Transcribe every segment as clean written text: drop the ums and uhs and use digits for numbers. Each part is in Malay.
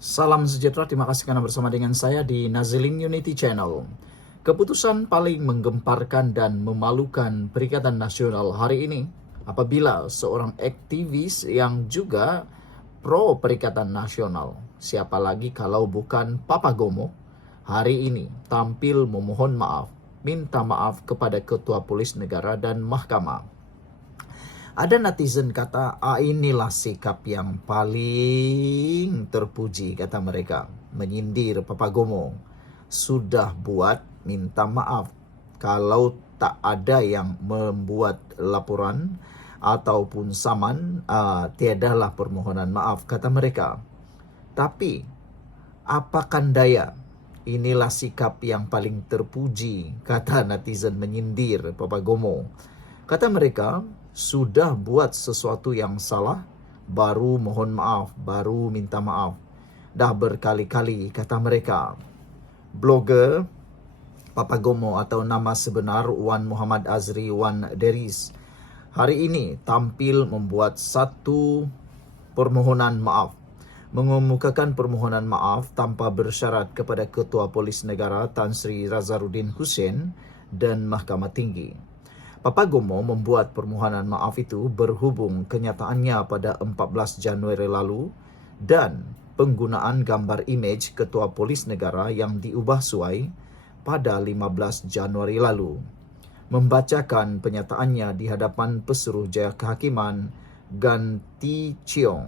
Salam sejahtera, terima kasih karena bersama dengan saya di Nazilin Unity Channel. Keputusan paling menggemparkan dan memalukan Perikatan Nasional hari ini apabila seorang aktivis yang juga pro Perikatan Nasional, siapa lagi kalau bukan Papa Gomo, hari ini tampil memohon maaf, minta maaf kepada Ketua Polis Negara dan Mahkamah. Ada netizen kata, inilah sikap yang paling terpuji, kata mereka. Menyindir Papa Gomo. Sudah buat minta maaf. Kalau tak ada yang membuat laporan ataupun saman, tiadalah permohonan maaf, kata mereka. Tapi, apakan daya? Inilah sikap yang paling terpuji, kata netizen menyindir Papa Gomo. Kata mereka, sudah buat sesuatu yang salah, baru mohon maaf, baru minta maaf. Dah berkali-kali, kata mereka. Blogger Papa Gomo atau nama sebenar Wan Muhammad Azri Wan Deris hari ini tampil membuat satu permohonan maaf. Mengemukakan permohonan maaf tanpa bersyarat kepada Ketua Polis Negara Tan Sri Razaruddin Hussein dan Mahkamah Tinggi. Papa Gomo membuat permohonan maaf itu berhubung kenyataannya pada 14 Januari lalu dan penggunaan gambar imej Ketua Polis Negara yang diubah suai pada 15 Januari lalu. Membacakan penyataannya di hadapan Pesuruh Jaya Kehakiman Gan Tee Cheong.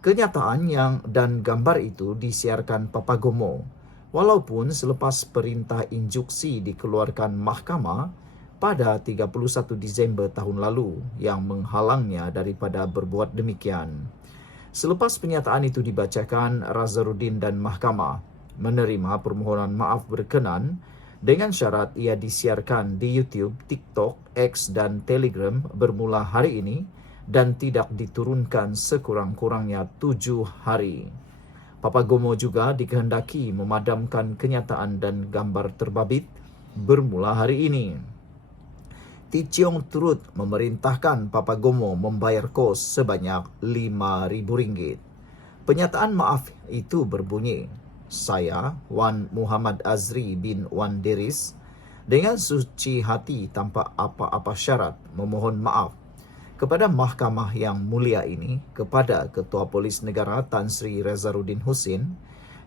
Kenyataan dan gambar itu disiarkan Papa Gomo, walaupun selepas perintah injuksi dikeluarkan mahkamah pada 31 Disember tahun lalu yang menghalangnya daripada berbuat demikian. Selepas pernyataan itu dibacakan, Razaruddin dan mahkamah menerima permohonan maaf berkenan dengan syarat ia disiarkan di YouTube, TikTok, X dan Telegram bermula hari ini dan tidak diturunkan sekurang-kurangnya 7 hari. Papa Gomo juga dikehendaki memadamkan kenyataan dan gambar terbabit bermula hari ini. Tee Cheong turut memerintahkan Papa Gomo membayar kos sebanyak RM5,000. Pernyataan maaf itu berbunyi, saya, Wan Muhammad Azri bin Wan Deris, dengan suci hati tanpa apa-apa syarat memohon maaf kepada mahkamah yang mulia ini, kepada Ketua Polis Negara Tan Sri Razaruddin Hussein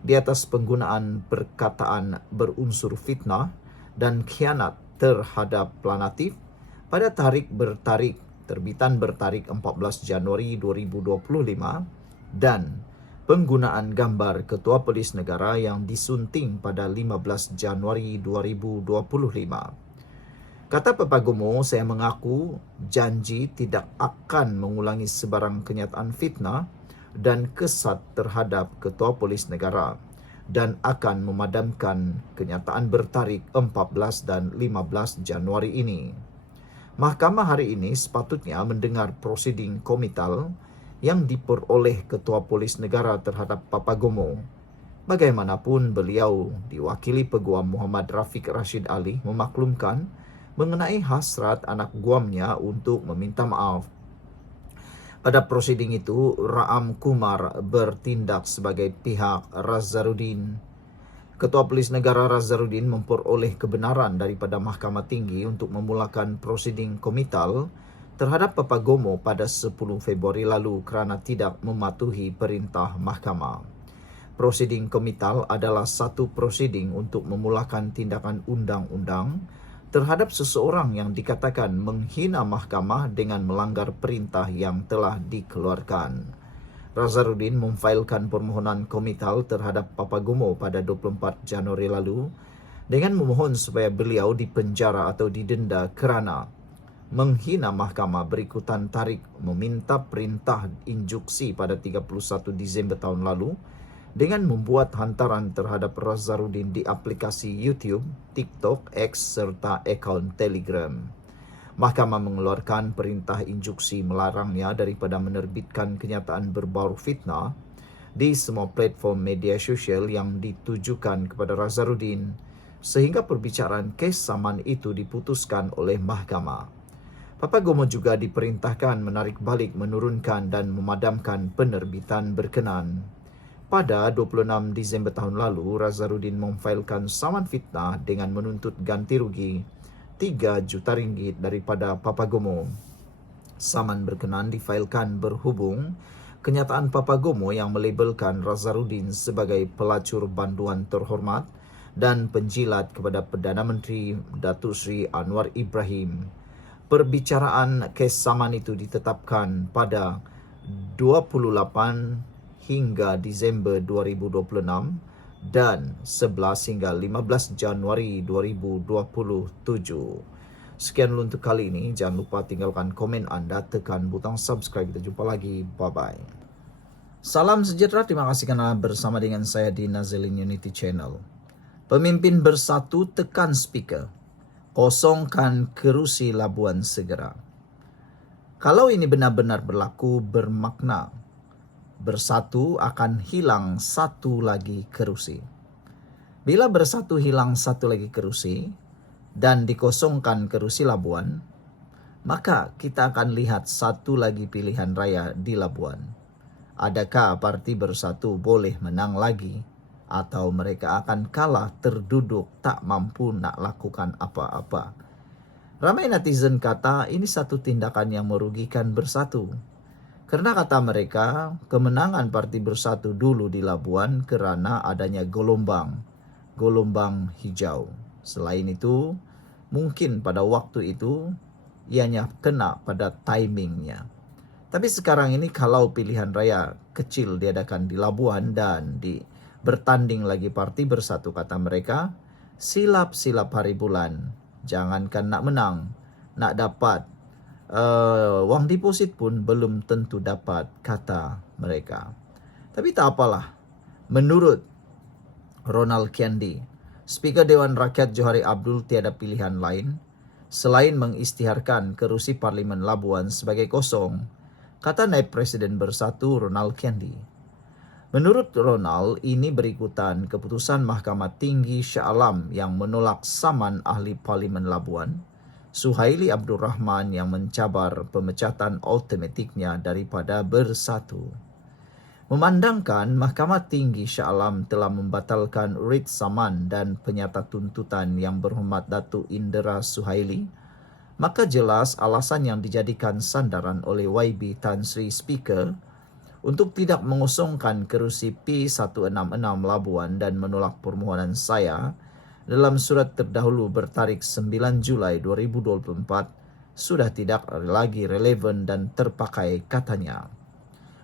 di atas penggunaan perkataan berunsur fitnah dan khianat terhadap planatif pada terbitan bertarik 14 Januari 2025 dan penggunaan gambar Ketua Polis Negara yang disunting pada 15 Januari 2025. Kata Papa Gomo, saya mengaku janji tidak akan mengulangi sebarang kenyataan fitnah dan kesat terhadap Ketua Polis Negara dan akan memadamkan kenyataan bertarik 14 dan 15 Januari ini. Mahkamah hari ini sepatutnya mendengar prosiding komital yang diperoleh Ketua Polis Negara terhadap Papa Gomo. Bagaimanapun beliau diwakili Peguam Muhammad Rafiq Rashid Ali memaklumkan mengenai hasrat anak guamnya untuk meminta maaf. Pada prosiding itu, Raam Kumar bertindak sebagai pihak Razaruddin. Ketua Polis Negara Razaruddin memperoleh kebenaran daripada Mahkamah Tinggi untuk memulakan prosiding komital terhadap Papa Gomo pada 10 Februari lalu kerana tidak mematuhi perintah mahkamah. Prosiding komital adalah satu prosiding untuk memulakan tindakan undang-undang terhadap seseorang yang dikatakan menghina mahkamah dengan melanggar perintah yang telah dikeluarkan. Razaruddin memfailkan permohonan komital terhadap Papa Gomo pada 24 Januari lalu dengan memohon supaya beliau dipenjara atau didenda kerana menghina mahkamah berikutan tarik meminta perintah injuksi pada 31 Disember tahun lalu dengan membuat hantaran terhadap Razaruddin di aplikasi YouTube, TikTok, X serta akaun Telegram. Mahkamah mengeluarkan perintah injuksi melarangnya daripada menerbitkan kenyataan berbau fitnah di semua platform media sosial yang ditujukan kepada Razaruddin sehingga perbicaraan kes saman itu diputuskan oleh mahkamah. Papa Gomo juga diperintahkan menarik balik, menurunkan dan memadamkan penerbitan berkenan. Pada 26 Desember tahun lalu, Razarudin memfailkan saman fitnah dengan menuntut ganti rugi 3 juta ringgit daripada Papagomo. Saman berkenan difailkan berhubung kenyataan Papagomo yang melabelkan Razarudin sebagai pelacur banduan terhormat dan penjilat kepada Perdana Menteri Datuk Seri Anwar Ibrahim. Perbicaraan kes saman itu ditetapkan pada 28 hingga Disember 2026 dan 11 hingga 15 Januari 2027. Sekian dulu untuk kali ini. Jangan lupa tinggalkan komen anda, tekan butang subscribe. Kita jumpa lagi. Bye-bye. Salam sejahtera. Terima kasih karena bersama dengan saya di Nazilin Unity Channel. Pemimpin bersatu, tekan speaker. Kosongkan kerusi Labuan segera. Kalau ini benar-benar berlaku, bermakna bersatu akan hilang satu lagi kerusi. Bila bersatu hilang satu lagi kerusi dan dikosongkan kerusi Labuan, maka kita akan lihat satu lagi pilihan raya di Labuan. Adakah parti bersatu boleh menang lagi atau mereka akan kalah terduduk tak mampu nak lakukan apa-apa? Ramai netizen kata ini satu tindakan yang merugikan bersatu. Karena kata mereka, kemenangan Parti Bersatu dulu di Labuan kerana adanya gelombang hijau. Selain itu, mungkin pada waktu itu ianya kena pada timingnya. Tapi sekarang ini kalau pilihan raya kecil diadakan di Labuan dan bertanding lagi Parti Bersatu, kata mereka, silap-silap hari bulan. Jangankan nak menang, nak dapat wang deposit pun belum tentu dapat, kata mereka. Tapi tak apalah. Menurut Ronald Kendi, Speaker Dewan Rakyat Johari Abdul, tiada pilihan lain selain mengisytiharkan kerusi Parlimen Labuan sebagai kosong, kata Naib Presiden Bersatu Ronald Kendi. Menurut Ronald, ini berikutan keputusan Mahkamah Tinggi Shah Alam yang menolak saman ahli Parlimen Labuan Suhaili Abdul Rahman yang mencabar pemecatan automatiknya daripada Bersatu. Memandangkan Mahkamah Tinggi Shah Alam telah membatalkan writ saman dan penyata tuntutan yang berhormat Datuk Indra Suhaili, maka jelas alasan yang dijadikan sandaran oleh YB Tan Sri Speaker untuk tidak mengosongkan kerusi P166 Labuan dan menolak permohonan saya dalam surat terdahulu bertarikh 9 Julai 2024 sudah tidak lagi relevan dan terpakai, katanya.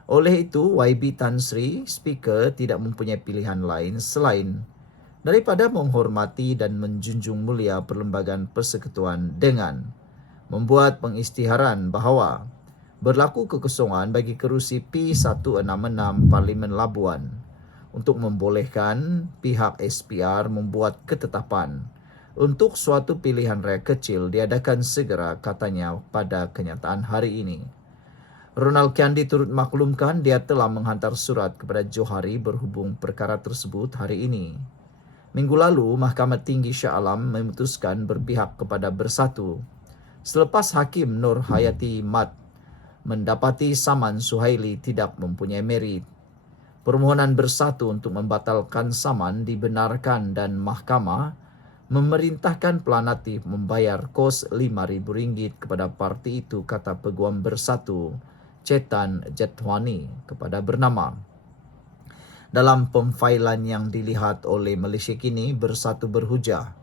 Oleh itu, YB Tan Sri Speaker tidak mempunyai pilihan lain selain daripada menghormati dan menjunjung mulia Perlembagaan Persekutuan dengan membuat pengisytiharan bahawa berlaku kekosongan bagi kerusi P166 Parlimen Labuan untuk membolehkan pihak SPR membuat ketetapan untuk suatu pilihan raya kecil diadakan segera, katanya pada kenyataan hari ini. Ronald Kendi turut maklumkan dia telah menghantar surat kepada Johari berhubung perkara tersebut hari ini. Minggu lalu, Mahkamah Tinggi Shah Alam memutuskan berpihak kepada Bersatu selepas Hakim Nur Hayati Mat mendapati saman Suhaili tidak mempunyai merit. Permohonan Bersatu untuk membatalkan saman dibenarkan dan mahkamah memerintahkan pelanatif membayar kos RM5,000 kepada parti itu, kata Peguam Bersatu Chetan Jethwani kepada Bernama. Dalam pemfailan yang dilihat oleh Malaysia Kini, Bersatu berhujah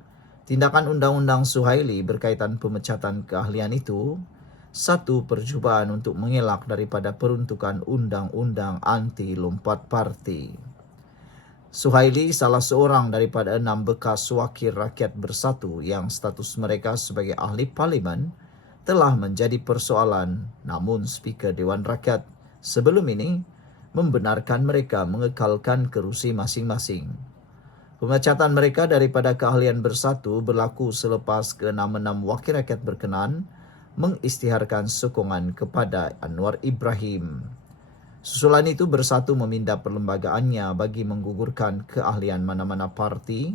tindakan Undang-Undang Suhaili berkaitan pemecatan keahlian itu satu percubaan untuk mengelak daripada peruntukan undang-undang anti lompat parti. Suhaili salah seorang daripada 6 bekas wakil rakyat Bersatu yang status mereka sebagai ahli parlimen telah menjadi persoalan, namun Speaker Dewan Rakyat sebelum ini membenarkan mereka mengekalkan kerusi masing-masing. Pemecatan mereka daripada keahlian Bersatu berlaku selepas ke-6 wakil rakyat berkenan mengisytiharkan sokongan kepada Anwar Ibrahim. Susulan itu Bersatu meminda perlembagaannya bagi menggugurkan keahlian mana-mana parti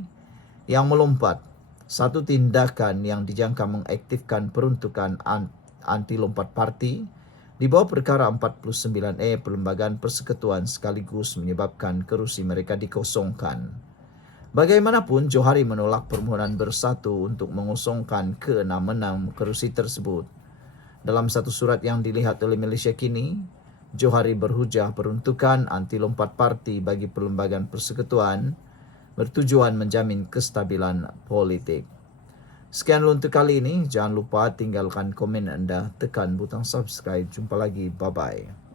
yang melompat, satu tindakan yang dijangka mengaktifkan peruntukan anti lompat parti Di bawah perkara 49E, Perlembagaan Persekutuan sekaligus menyebabkan kerusi mereka dikosongkan. Bagaimanapun, Johari menolak permohonan bersatu untuk mengosongkan ke-6 kerusi tersebut. Dalam satu surat yang dilihat oleh Malaysia kini, Johari berhujah peruntukan anti lompat parti bagi Perlembagaan Persekutuan bertujuan menjamin kestabilan politik. Sekian untuk kali ini. Jangan lupa tinggalkan komen Anda, tekan butang subscribe. Jumpa lagi. Bye-bye.